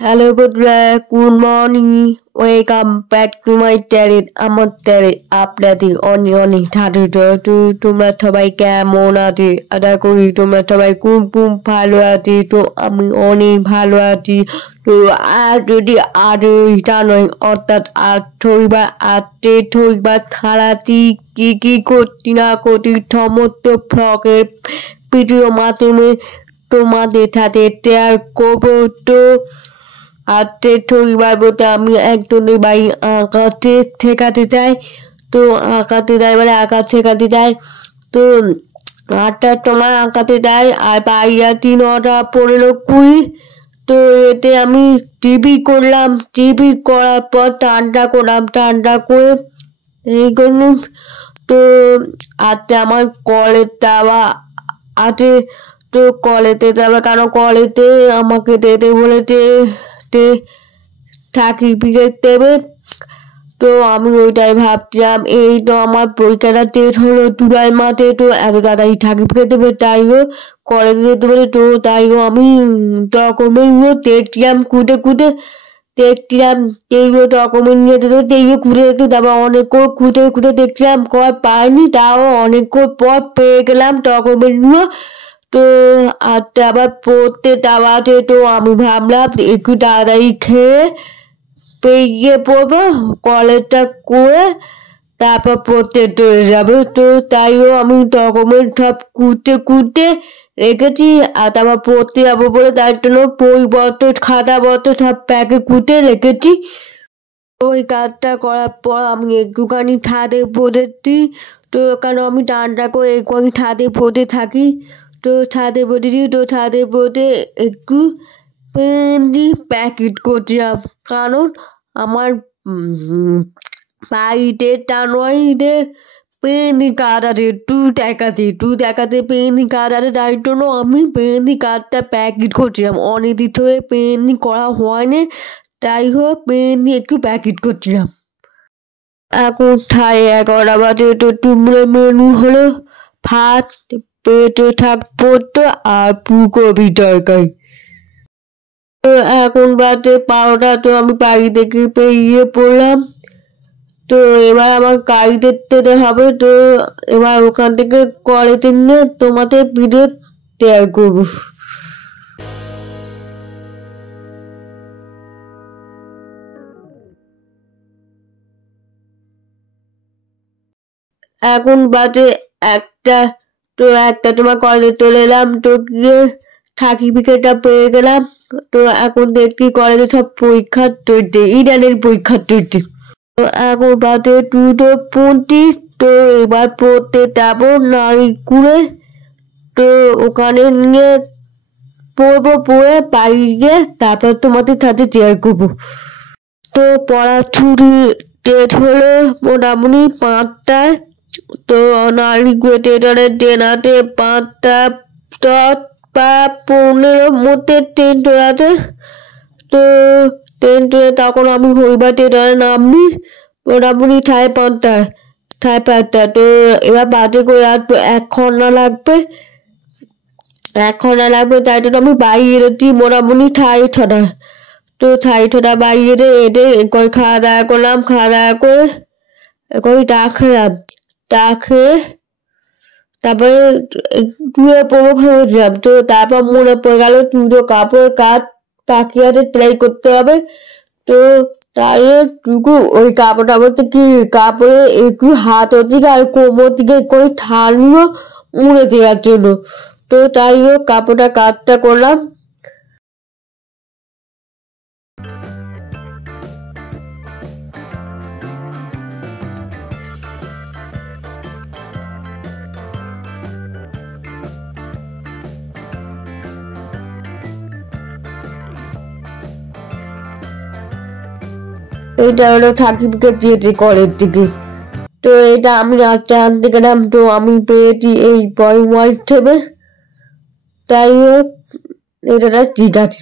Hello বন্ধুরা, good morning. Welcome back to my channel. আমার channel আপনাদের অনেক অনেক স্বাগত। তো তোমরা সবাই কেমন আছে? আশা করি তোমরা সবাই খুব ভালো আছে। তো আমি অনেক ভালো আছি। তো আর যদি আরো জানোই, অর্থাৎ আজ শনিবার, আজকে শনিবার সারাটি কি করছি না করছি সমস্ত ফ্লগের ভিডিও মাধ্যমে তোমাদের সাথে শেয়ার করবো। তো আজকে শনিবার বলতে আমি একজনের বাড়ি আঁকাতে শেখাতে চাই। তো আঁকাতে যাই মানে আঁকা শেখাতে চাই। তো 8টার সময় আঁকাতে যাই আর বাড়ি আসি 9:15-20। তো এতে আমি টিভি করলাম, টিভি করার পর ঠান্ডা করলাম, ঠান্ডা করে এই করলাম। তো আজকে আমার কলেজ যাওয়া আছে। তো কলেজে যাবে, কারণ কলেজে আমাকে যেতে বলেছে, সার্টিফিকেট দেবে। তো আমি ওইটাই ভাবছিলাম, এই তো আমার পরীক্ষাটা শেষ হলো জুলাই মাসে, তো এত তাড়াতাড়ি সার্টিফিকেট দেবে, তাইও কলেজে যেতে বলে। তো তাইও আমি ডকুমেন্টগুলো দেখছিলাম, খুঁজে দেখছিলাম, সেইগুলো ডকুমেন্ট নিয়ে যেত, সেইগুলো খুঁজে দেখতে, তারপর অনেকক্ষণ খুঁজে দেখছিলাম, পাইনি, তাও অনেকক্ষণ পর পেয়ে গেলাম ডকুমেন্টগুলো। তো আজকে আবার পড়তে যাওয়া আছে। তো আমি ভাবলাম একটু তাড়াতাড়ি খেয়ে পেয়ে পড়বো, কলেজটা করে তারপর পড়তে চলে যাবো। তো তাইও আমি ডকুমেন্ট সব খুঁজতে রেখেছি, আর তারপর পড়তে যাবো বলে তার জন্য বইপত্র খাতাপত্র সব প্যাকে খুঁজে রেখেছি। ওই কাজটা করার পর আমি একটুখানি ছাদে বসেছি। তো কারণ আমি ঠান্ডা করে একটুখানি ছাদে বসে থাকি। তো ছাদে বসেছি, তো ছাদে বসে একটু পেন্সি প্যাকেট করছিলাম, কারণ আমার বাড়িতে টানোয়াইদের পেন্সি কাজ আছে, টু দেখাতে পেন্সি কাজ আছে, তাই জন্য আমি পেন্সি কাজটা প্যাকেট করছিলাম। অনেকদিন ধরে পেন্সি করা হয়নি, তাই হোক পেন্সি একটু প্যাকেট করছিলাম। এখন 11:30 বাজে। তো টুমড়ে মেনু হলো ভাত, পেটে শাক পোস্ত আর ফুলকপি তরকারি। তো এখন বাজে 12টা। তো আমি বাড়ি থেকে বেরিয়ে পড়লাম। তো এবার আমার গাড়ি যেতে হবে। তো এবার ওখান থেকে কলেজে নিয়ে তোমাদের ভিডিও শেয়ার করবো। এখন বাজে 1টা। তো 1টা তোমার কলেজে চলে এলাম। তো গিয়ে সার্টিফিকেটটা পেয়ে গেলাম। তো এখন দেখি কলেজে সব পরীক্ষা চলছে, ইরানের পরীক্ষা চলছে। তো এখন বাজে 2:25। তো এবার পড়তে যাবো নারীকুলে। তো ওখানে নিয়ে পড়বো, পড়ে বাড়ি গিয়ে তারপর তোমাদের সাথে শেয়ার করবো। তো পড়া ছুটি শেষ হলো মোটামুটি 5টায়। তো নারীকুলে ট্রেনাতে 5:10-15 মধ্যে ট্রেন চলে আছে। তো ট্রেন চলে, তখন আমি হরিবার থিয়েটারে নামবি মোটামুটি 5:30। তো এবার বাজে করে আসবো 1 ঘন্টা লাগবে, 1 ঘন্টা লাগবে। তাই জন্য আমি বাড়ি এসেছি মোটামুটি 6:30। তো 6:30 বাড়ি এসে খাওয়া দাওয়া করলাম, খাওয়া দাওয়া করে চা খেলাম, চা খেয়ে তারপরে শুয়ে পড়বো ভেবেছিলাম। তো তারপর মনে পড়ে গেল দুটো কাপড়ের কাজ বাকি আছে, সেলাই করতে হবে। তো তাই ওই কাপড়টা বলতে কি কাপড়ে একটু হাত ওদিকে আর কোমর দিকে করে ঠান্ডা উড়ে দেওয়ার জন্য। তো তাই কাপড়টা কাজটা করলাম। এটা হলো সার্টিফিকেট দিয়েছে কলেজ থেকে। তো এটা আমি রাস্তায় আনতে গেলাম, তো আমি পেয়েছি এই হোয়াইট টেপে। তাই হোক, এটা ঠিক আছে।